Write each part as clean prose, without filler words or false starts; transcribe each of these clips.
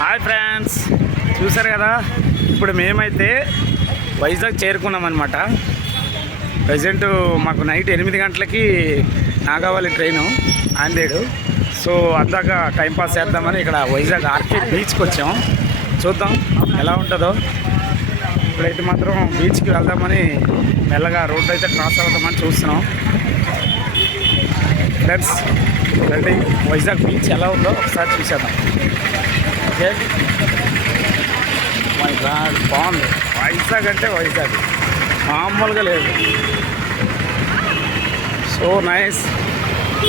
Hi friends, చూసారు కదా ఇప్పుడు మేమైతే వైజాగ్ చేరుకున్నామన్నమాట. ప్రజెంట్ మాకు నైట్ 8 గంటలకి నాగావళి ట్రైను ఆందేడు. సో అందాక టైంపాస్ చేద్దామని ఇక్కడ వైజాగ్ ఆర్కే బీచ్కి వచ్చాం. చూద్దాం ఎలా ఉంటుందో. ఇప్పుడైతే మాత్రం బీచ్కి వెళ్దామని మెల్లగా రోడ్డు అయితే క్రాస్ అవుతామని చూస్తున్నాం. ఫ్రెండ్స్ రండి, వైజాగ్ బీచ్ ఎలా ఉందో ఒకసారి చూసేద్దాం. ఓకే, మై గాడ్ బాగుంది. వైజాగ్ అంటే వైజాగ్ మామూలుగా లేదు. So nice.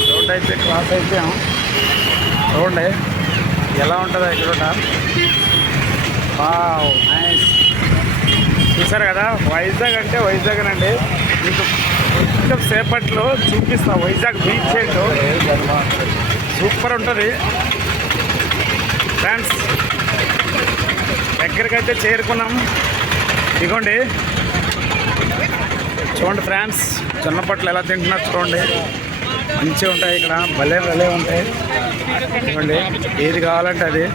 రోడ్ అయితే క్రాస్ అయిపోయాం. చూడండి ఎలా ఉంటుందో ఇక్కడ. Wow nice. చూసారు కదా, వైజాగ్ అంటే వైజాగ్ అండి. మీకు కొంచెం సేపట్లో చూపిస్తా వైజాగ్ బీచ్ ఏంటో. సూపర్ ఉంటుంది ఫ్రెండ్స్. దగ్గరికైతే చేరుకున్నాం. ఇదిగోండి చూడండి ఫ్రెండ్స్, జొన్నపట్లు ఎలా తింటున్నారు చూడండి. మంచిగా ఉంటాయి ఇక్కడ, భలే ఉంటాయి. ఇదిగోండి ఏది కావాలంటే అది.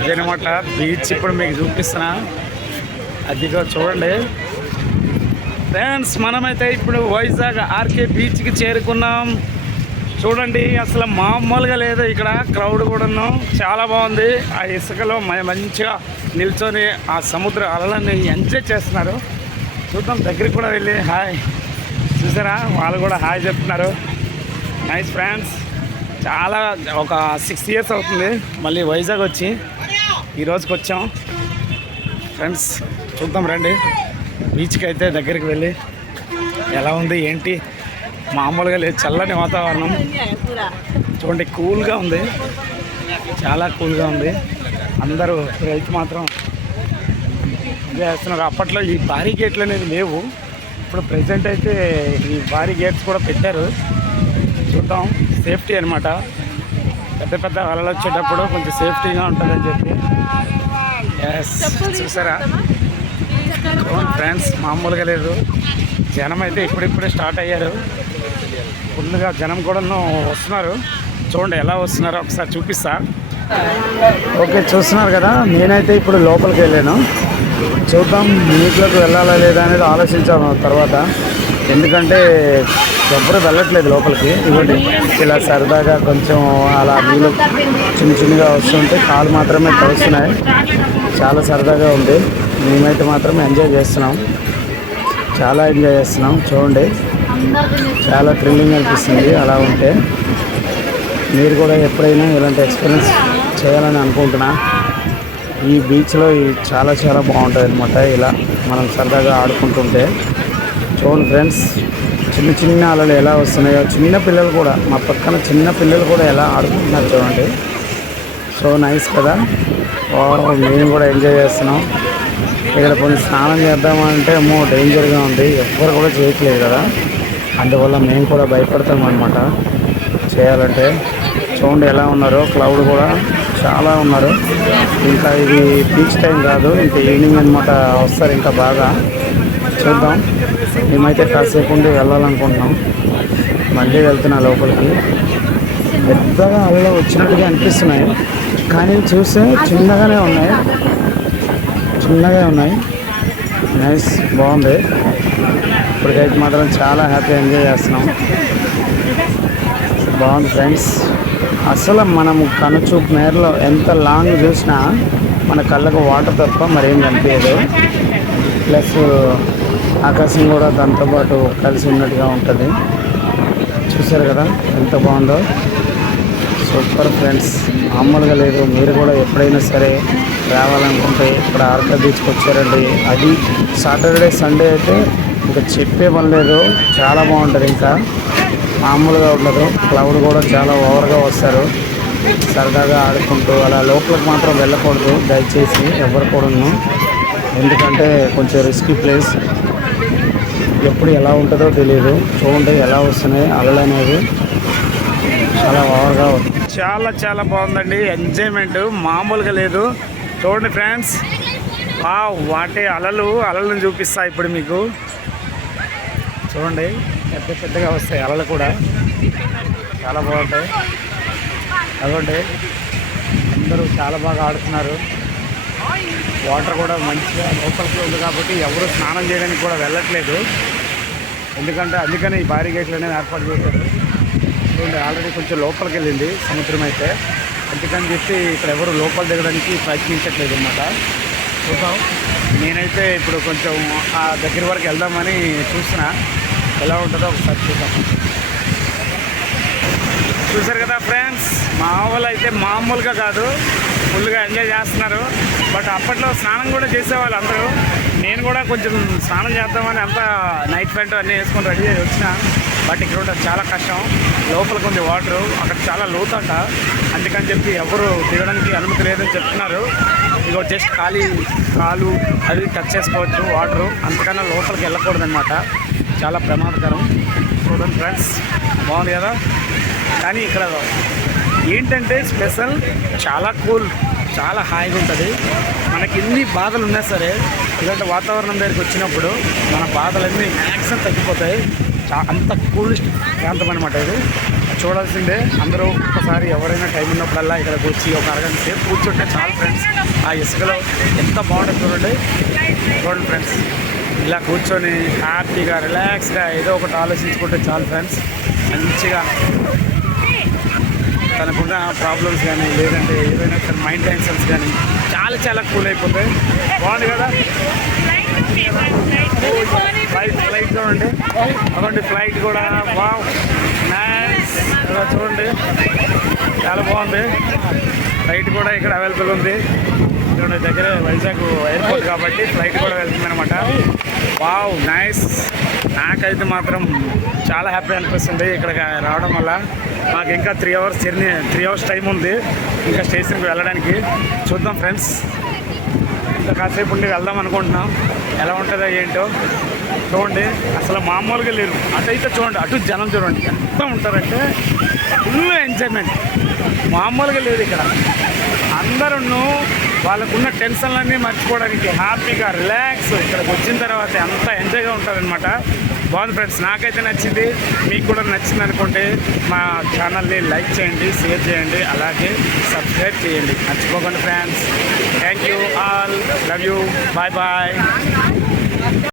ఇదనమాట బీచ్. ఇప్పుడు మీకు చూపిస్తున్నా, అదిగో చూడండి ఫ్రెండ్స్. మనమైతే ఇప్పుడు వైజాగ్ ఆర్కే బీచ్కి చేరుకున్నాం. చూడండి అసలు మామూలుగా లేదు ఇక్కడ. క్రౌడ్ కూడాను చాలా బాగుంది. ఆ ఇసుకలో మంచిగా నిల్చొని ఆ సముద్ర అలలన్నీ ఎంజాయ్ చేస్తున్నారు. చూద్దాం దగ్గరికి కూడా వెళ్ళి హాయ్. చూసారా, వాళ్ళు కూడా హాయ్ చెప్తున్నారు. Nice friends. చాలా ఒక 6 years అవుతుంది మళ్ళీ వైజాగ్ వచ్చి. ఈరోజుకి వచ్చాం ఫ్రెండ్స్. చూద్దాం రండి బీచ్కి అయితే దగ్గరికి వెళ్ళి ఎలా ఉంది ఏంటి. మామూలుగా లేదు, చల్లని వాతావరణం చూడండి. కూల్గా ఉంది, చాలా కూల్గా ఉంది. అందరూ రైతు మాత్రం చేస్తున్నారు. అప్పట్లో ఈ భారీ గేట్లు అనేది లేవు. ఇప్పుడు ప్రజెంట్ అయితే ఈ భారీ గేట్స్ కూడా పెట్టారు. చూద్దాం, సేఫ్టీ అనమాట. పెద్ద పెద్ద అలలు వచ్చేటప్పుడు కొంచెం సేఫ్టీగా ఉంటుందని చెప్పి. ఎస్, చూసారా ఫ్రెండ్స్, మామూలుగా లేదు. జనం అయితే ఇప్పుడిప్పుడే స్టార్ట్ అయ్యారు. ఫుల్గా జనం కూడా వస్తున్నారు. చూడండి ఎలా వస్తున్నారో ఒకసారి చూపిస్తా. ఓకే, చూస్తున్నారు కదా. నేనైతే ఇప్పుడు లోపలికి వెళ్ళాను. చూద్దాం నీటిలోకి వెళ్ళాలా లేదా అనేది ఆలోచించాము తర్వాత. ఎందుకంటే ఎవ్వరూ వెళ్ళట్లేదు లోపలికి. ఇవ్వండి ఇలా సరదాగా కొంచెం అలా నీళ్ళు చిన్నగా వస్తుంటే కాలు మాత్రమే తడుస్తున్నాయి. చాలా సరదాగా ఉంది. మేమైతే మాత్రం ఎంజాయ్ చేస్తున్నాం, చాలా ఎంజాయ్ చేస్తున్నాం. చూడండి చాలా థ్రిల్లింగ్ అనిపిస్తుంది అలా ఉంటే. మీరు కూడా ఎప్పుడైనా ఇలాంటి ఎక్స్పీరియన్స్ చేయాలని అనుకుంటున్నా. ఈ బీచ్లో చాలా బాగుంటుంది అనమాట. ఇలా మనం సరదాగా ఆడుకుంటుంటే చూడండి ఫ్రెండ్స్, చిన్న అలలు ఎలా వస్తున్నాయో. చిన్న పిల్లలు కూడా, మా పక్కన చిన్న పిల్లలు కూడా ఎలా ఆడుకుంటున్నారు చూడండి. సో నైస్ కదా. మేము కూడా ఎంజాయ్ చేస్తున్నాం. ఇక్కడ కొన్ని స్నానం చేద్దామంటే ఏమో డేంజర్గా ఉంది, ఎవ్వరు కూడా చేయట్లేదు కదా. అందువల్ల మేము కూడా భయపడతాం అనమాట చేయాలంటే. చూడండి ఎలా ఉన్నారో, క్లౌడ్ కూడా చాలా ఉన్నారు. ఇంకా ఇది బీచ్ టైం కాదు, ఇంకా ఈవినింగ్ అనమాట వస్తారు ఇంకా బాగా. చూద్దాం, మేమైతే కాసేపు ఉండి వెళ్ళాలనుకుంటున్నాం. మళ్ళీ వెళ్తున్నా లోపలికి. పెద్దగా అలా వచ్చినట్టుగా అనిపిస్తున్నాయి, కానీ చూస్తే చిన్నగా ఉన్నాయి. నైస్, బాగుంది. ఇప్పటికైతే మాత్రం చాలా హ్యాపీ ఎంజాయ్ చేస్తున్నాం. బాగుంది ఫ్రెండ్స్. అసలు మనము కనుచూపు మేరలో ఎంత లాంగ్ చూసినా మన కళ్ళకు వాటర్ తప్ప మరేం కనిపించదు. ప్లస్ ఆకాశం కూడా దాంతో పాటు కలిసి ఉన్నట్టుగా ఉంటుంది. చూసారు కదా ఎంత బాగుందో. సూపర్ ఫ్రెండ్స్, మామూలుగా లేదు. మీరు కూడా ఎప్పుడైనా సరే రావాలనుకుంటే ఇక్కడ ఆర్కే బీచ్కి వచ్చారండి. అది సాటర్డే సండే అయితే ఇంకా చెప్పే పని లేదు, చాలా బాగుంటుంది. ఇంకా మామూలుగా ఉండదు. క్లౌడ్ కూడా చాలా ఓవర్గా వస్తారు. సరదాగా ఆడుకుంటూ అలా లోపలికి మాత్రం వెళ్ళకూడదు దయచేసి ఎవరు కూడాను. ఎందుకంటే కొంచెం రిస్కీ ప్లేస్. ఎప్పుడు ఎలా ఉంటుందో తెలియదు. చూడండి ఎలా వస్తున్నాయి అలలు అనేవి, చాలా ఓవర్గా చాలా బాగుందండి. ఎంజాయ్మెంట్ మామూలుగా లేదు. చూడండి ఫ్రెండ్స్, వాటి అలలను చూపిస్తా ఇప్పుడు మీకు. చూడండి పెద్దగా వస్తాయి అలలు కూడా, చాలా బాగుంటాయి. అదొండి అందరూ చాలా బాగా ఆడుతున్నారు. వాటర్ కూడా మంచిగా లోపలికి ఉంది కాబట్టి ఎవరు స్నానం చేయడానికి కూడా వెళ్ళట్లేదు. ఎందుకంటే అందుకని ఈ భారీ గేట్లు అనేది ఏర్పాటు చేశారు. చూడండి ఆల్రెడీ కొంచెం లోపలికి వెళ్ళింది సముద్రం అయితే, అందుకని చెప్పి ఇక్కడ ఎవరు లోపల దిగడానికి ప్రయత్నించట్లేదు అన్నమాట. చూద్దాం, నేనైతే ఇప్పుడు కొంచెం ఆ దగ్గర వరకు వెళ్దామని చూస్తున్నా, ఎలా ఉంటుందో ఒకసారి చూద్దాం. చూసారు కదా ఫ్రెండ్స్, మా వాళ్ళు అయితే మామూలుగా కాదు, ఫుల్గా ఎంజాయ్ చేస్తున్నారు. బట్ అప్పట్లో స్నానం కూడా చేసేవాళ్ళు అందరూ. నేను కూడా కొంచెం స్నానం చేద్దామని అంతా నైట్ ప్యాంట్ అన్నీ వేసుకొని రెడీ అయ్యి వచ్చిన. బట్ ఇక్కడ ఉండదు చాలా కష్టం, లోపలికి ఉంది వాటరు, అక్కడ చాలా లోతంట. అందుకని చెప్పి ఎవరు దిగడానికి అనుమతి లేదని చెప్తున్నారు. ఇక జస్ట్ కాలు అది టచ్ చేసుకోవచ్చు వాటరు, అంతకన్నా లోపలికి వెళ్ళకూడదనమాట, చాలా ప్రమాదకరం. చూడండి ఫ్రెండ్స్, బాగుంది కదా. కానీ ఇక్కడ ఏంటంటే స్పెషల్, చాలా కూల్, చాలా హాయిగా ఉంటుంది. మనకి ఎన్ని బాధలు ఉన్నా సరే ఇలాంటి వాతావరణం దగ్గరికి వచ్చినప్పుడు మన బాధలన్నీ మ్యాక్సిమం తగ్గిపోతాయి. అంత కూలెస్ట్ ప్రాంతం అనమాట ఇది. చూడాల్సిందే అందరూ. ఒక్కసారి ఎవరైనా టైం ఉన్నప్పుడల్లా ఇక్కడికి వచ్చి ఒక అరగంట సేపు కూర్చుంటే చాలు ఫ్రెండ్స్. ఆ ఇసుకలో ఎంత బాగుంటుంది చూడండి. చూడండి ఫ్రెండ్స్, ఇలా కూర్చొని హ్యాపీగా రిలాక్స్గా ఏదో ఒకటి ఆలోచించుకుంటే చాలు ఫ్రెండ్స్. మంచిగా తనకున్న ప్రాబ్లమ్స్ కానీ లేదంటే ఏదైనా మైండ్ టెన్షన్స్ కానీ చాలా చాలా కూల్ అయిపోతాయి. బాగుంది కదా. ఫ్లైట్ చూడండి, అటువంటి ఫ్లైట్ కూడా వావ్ నైస్. చూడండి చాలా బాగుంది. ఫ్లైట్ కూడా ఇక్కడ అవైలబుల్ ఉంది. చూడండి దగ్గరే వైజాగ్ ఎయిర్పోర్ట్ కాబట్టి ఫ్లైట్ కూడా వెళ్తుంది అనమాట. Wow nice. నాకైతే మాత్రం చాలా హ్యాపీ అనిపిస్తుంది ఇక్కడికి రావడం వల్ల. మాకు ఇంకా 3 అవర్స్ జర్నీ, 3 అవర్స్ టైం ఉంది ఇంకా స్టేషన్కి వెళ్ళడానికి. చూద్దాం ఫ్రెండ్స్, ఇంకా కాసేపు ఉండి వెళ్దాం అనుకుంటున్నాం. ఎలా ఉంటుందో ఏంటో చూడండి. అసలు మామూలుగా లేరు. అటైతే చూడండి, అటు జనం చూడండి ఎంత ఉంటారంటే ఫుల్ ఎంజాయ్మెంట్, మామూలుగా లేదు ఇక్కడ. అందరూ వాళ్ళకున్న టెన్షన్లన్నీ మర్చిపోవడానికి హ్యాపీగా రిలాక్స్ ఇక్కడికి వచ్చిన తర్వాత అంత ఎంజాయ్గా ఉంటుందన్నమాట. బాగుంది ఫ్రెండ్స్, నాకైతే నచ్చింది. మీకు కూడా నచ్చింది అనుకుంటే మా ఛానల్ని లైక్ చేయండి, షేర్ చేయండి, అలాగే సబ్స్క్రైబ్ చేయండి. మర్చిపోకండి friends. Thank you all, love you, bye bye.